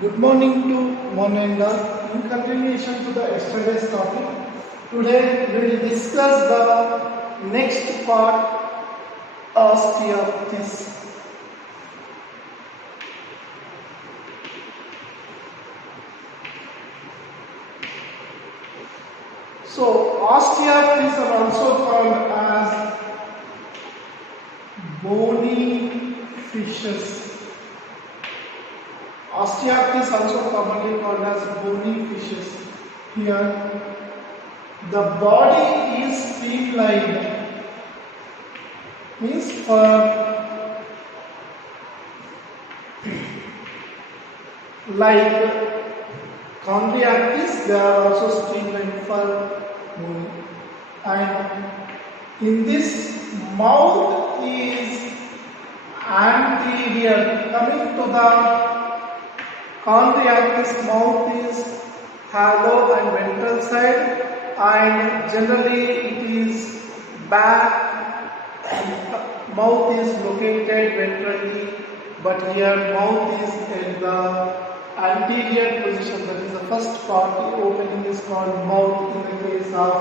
Good morning to one and all. In continuation to the yesterday's topic, today we will discuss the next part, osteophytes. So, osteophytes are also called as bony fishes. Osteophytes also commonly called as bony fishes. Here, the body is streamlined, means for like chondriactis, they are also streamlined for bony. And in this, mouth is anterior. Coming to the chondriactis, mouth is hollow and ventral side, and generally it is back. Mouth is located ventrally, but here mouth is in the anterior position. That is the first part. The opening is called mouth in the case of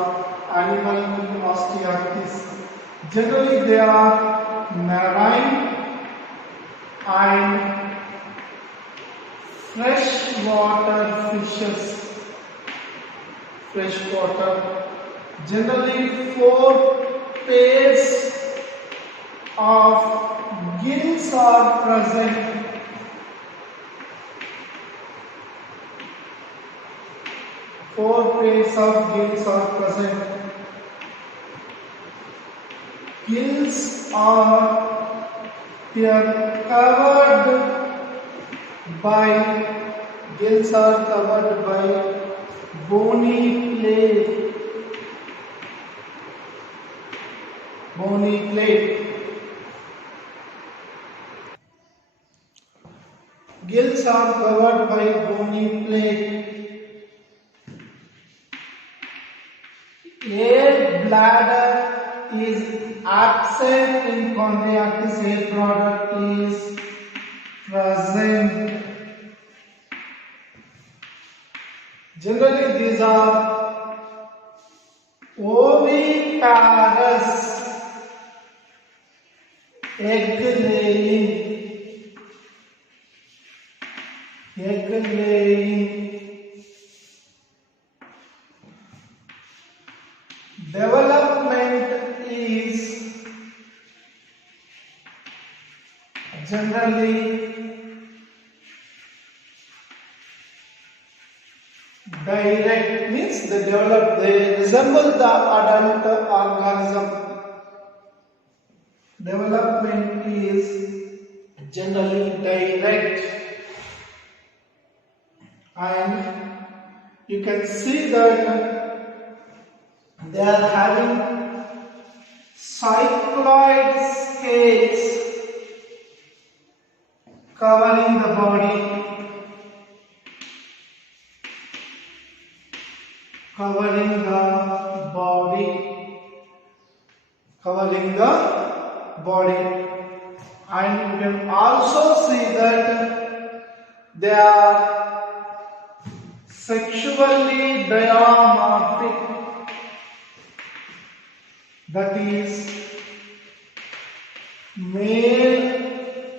animal osteophytes. Generally, they are marine and freshwater fishes. Freshwater. Generally, 4 pairs of gills are present. 4 pairs of gills are present. Gills are here covered by bony plate. Bony plate. Gills are covered by bony plate. Air bladder is absent in chondriactis. Air bladder is present. Generally, these are oviparous, egg laying. Development is generally direct, means they resemble the adult organism. Development is generally direct, and you can see that they are having cycloid scales covering the body. And you can also see that they are sexually dimorphic, that is, male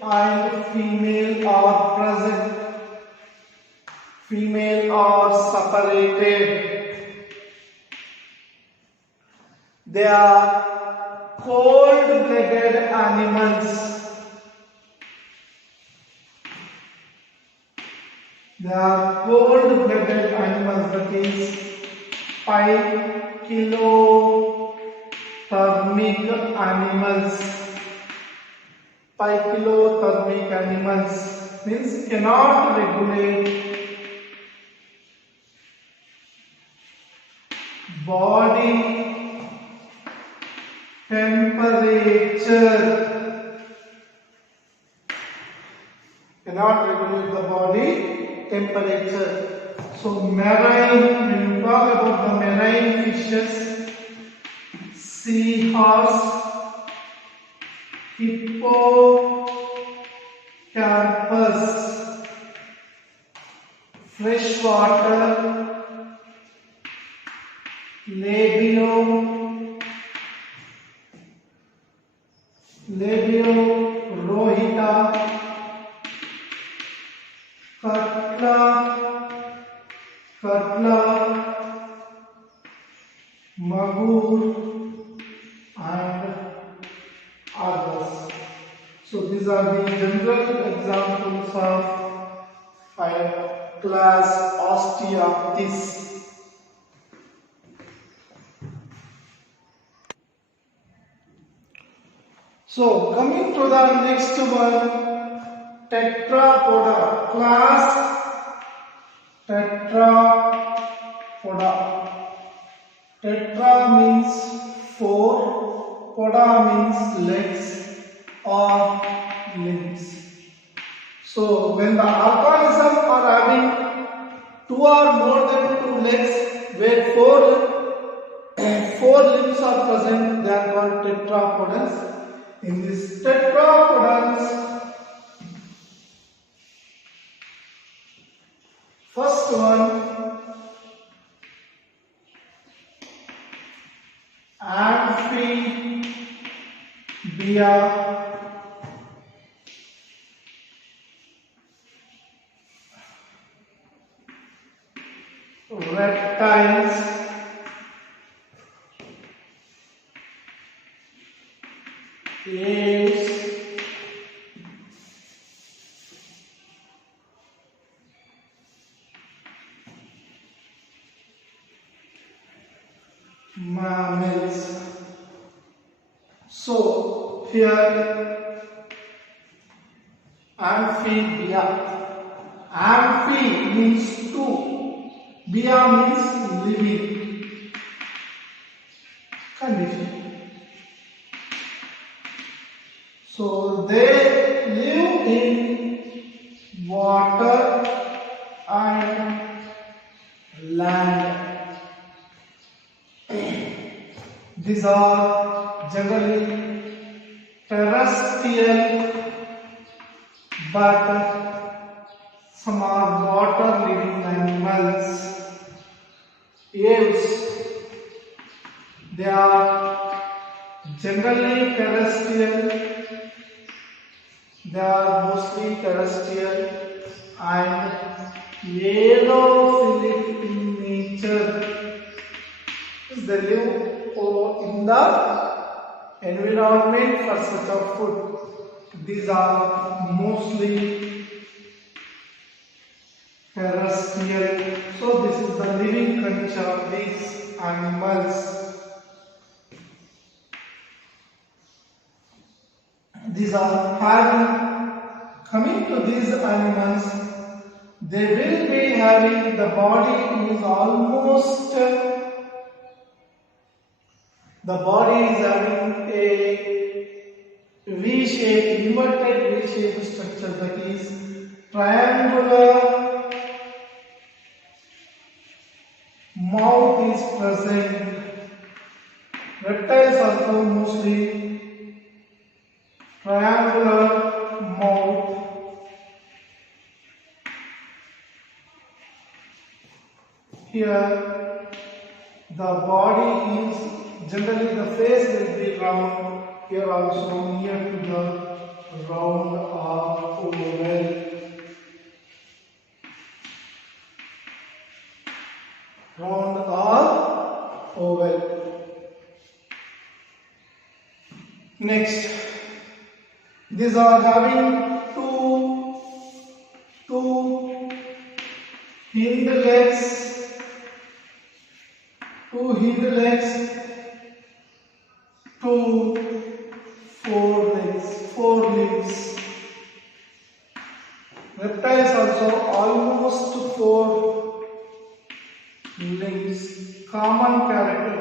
and female are present. Female are separated. They are cold-blooded animals. They are cold-blooded animals, that is pykilothermic animals. Pykilothermic animals means cannot regulate body temperature. Cannot regulate the body temperature. So marine, when you talk about the marine fishes, seahorse, hippocampus, fresh water, labio rohita, katla, magur, and others. So these are the general examples of class Osteoptis. So coming to the next one, Tetrapoda, class Tetrapoda. Tetra means 4, poda means legs or limbs. So when the organism are having 2 or more than 2 legs, where 4 limbs are present, they are called tetrapods. In this tetrapods, first one, amphibia, reptiles, apes, mammals. So here amphibia. Amphi means 2. Bia means living condition. So they live in water and land. These are generally terrestrial, but some are water living animals. Apes, they are generally terrestrial, they are mostly terrestrial and aerophilic in nature. They live in the environment for search of food. These are mostly terrestrial. So this is the living condition of these animals. These are having, coming to these animals, they will be having, the body is almost, the body is having a V-shape, inverted V-shape structure, that is triangular mouth is present. Reptiles also mostly triangular mouth. Here the body is, generally the face will be round. Here also near to the round or oval. Round or oval. Next, these are having two hind legs, two four limbs. Reptiles also almost 4 limbs. Common character: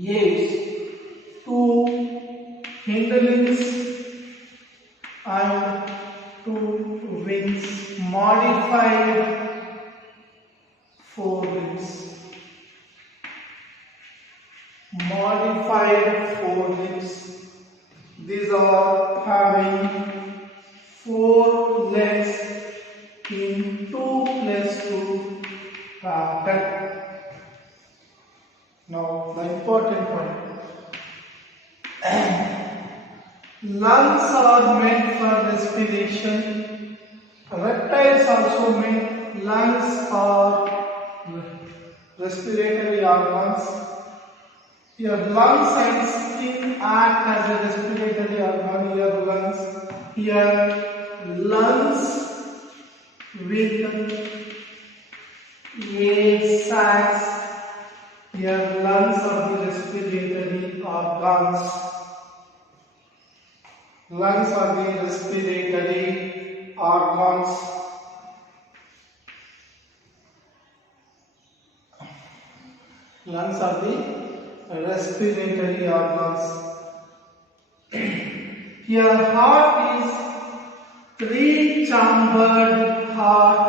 apes, 2 hind limbs and 2 wings. Modified 4 limbs. Modified 4 limbs. These are having 4 legs in 2+2 pattern. Now the important point. Lungs are meant for respiration. Reptiles also meant lungs are respiratory organs. Your lungs and skin act as a respiratory organ. Your lungs. Here lungs with air sacs. Your lungs are the respiratory organs. Lungs are the respiratory organs. Lungs are the respiratory organs. Your heart is three-chambered heart.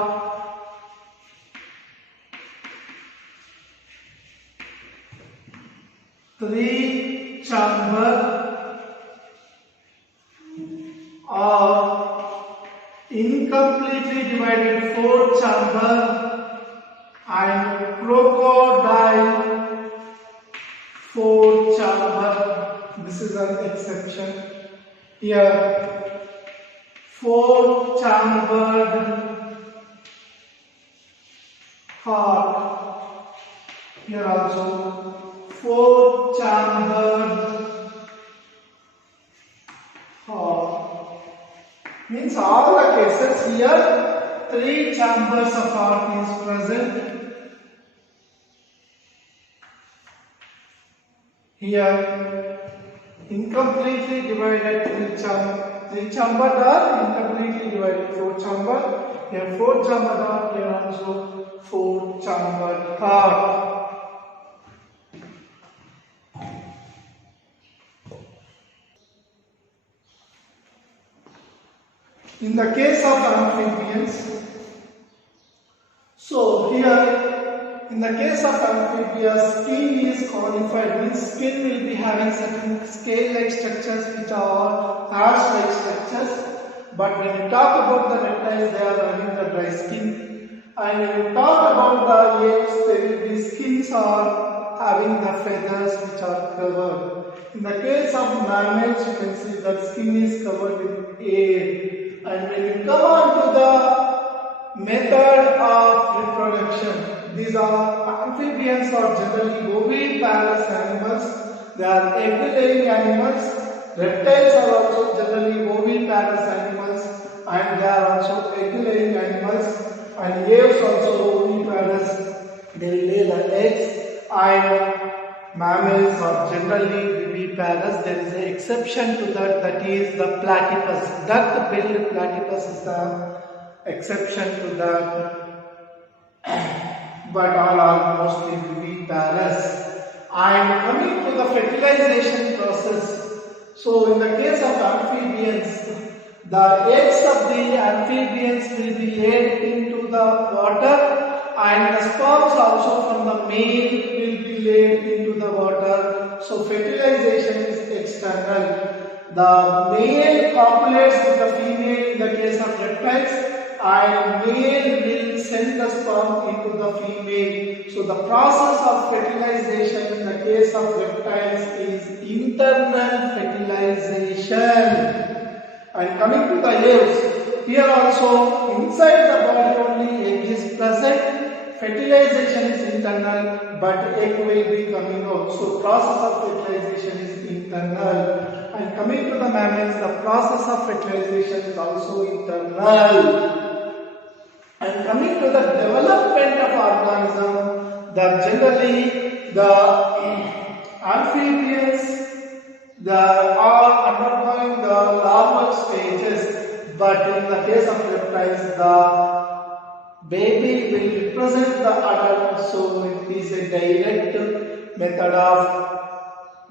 Three-chamber or incompletely divided four-chamber and crocodile four-chamber. This is an exception. Here, four-chambered heart. Here also, four-chambered heart. Means all the cases here, three chambers of heart is present. Here, incompletely divided three-chambered or incompletely divided four-chamber. Here, four-chambered heart. Here also four-chambered heart. In the case of amphibians, so here in the case of amphibia, skin is conified, means skin will be having certain scale-like structures which are arch-like structures. But when you talk about the reptiles, they are having the dry skin. And when you talk about the apes, they will be skins are having the feathers which are covered. In the case of mammals, you can see that skin is covered with hair. And when you come on to the method of reproduction, these are amphibians are generally oviparous animals. They are egg-laying animals. Reptiles are also generally oviparous animals, and they are also egg-laying animals. And apes also oviparous. They lay the eggs. And mammals are generally viviparous. There is an exception to that, that is the platypus. Duck-billed platypus is the exception to that. But all are mostly viviparous. And coming to the fertilization process. So in the case of amphibians, the eggs of the amphibians will be laid into the water, and the sperms also from the male will be laid into the water. So fertilization is external. The male copulates with the female in the case of reptiles, and male will send the sperm into the female. So the process of fertilization in the case of reptiles is internal fertilization. And coming to the apes, here also inside the body only egg is present. Fertilization is internal, but egg will be coming out. So process of fertilization is internal. And coming to the mammals, the process of fertilization is also internal. And coming to the development of organism, that generally the amphibians are undergoing the larval stages, but in the case of reptiles, the baby will represent the adult, so it is a direct method of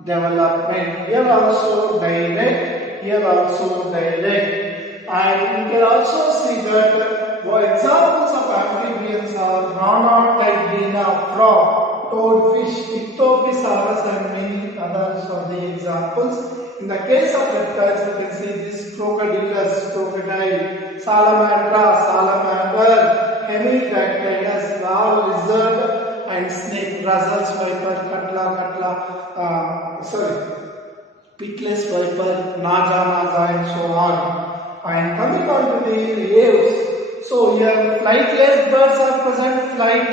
development. Here also direct, here also direct. And you can also see that examples of amphibians are Rana, frog, toadfish, Ichthyosaurus, and many others are the examples. In the case of reptiles, you can see this crocodile, salamandra, and snake, Russell's viper, pickless viper, naja, and so on. And coming on to the aves. So here flightless birds are present, flight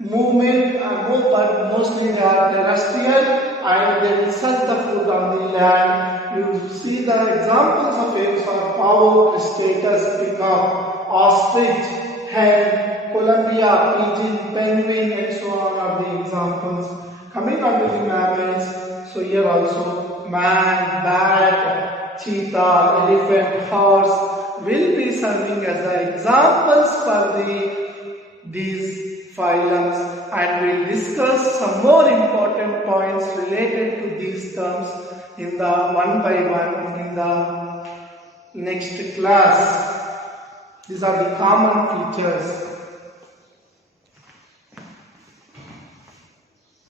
movement move, but mostly they are terrestrial and they will search the food on the land. You see the examples of aves are pavo, cristatus, peacock, ostrich, hen, Columbia, pigeon, penguin, and so on are the examples. Coming on to the mammals, so here also man, bat, cheetah, elephant, horse will be serving as the examples for these phylums, and we will discuss some more important points related to these terms in the one by one in the next class. These are the common features.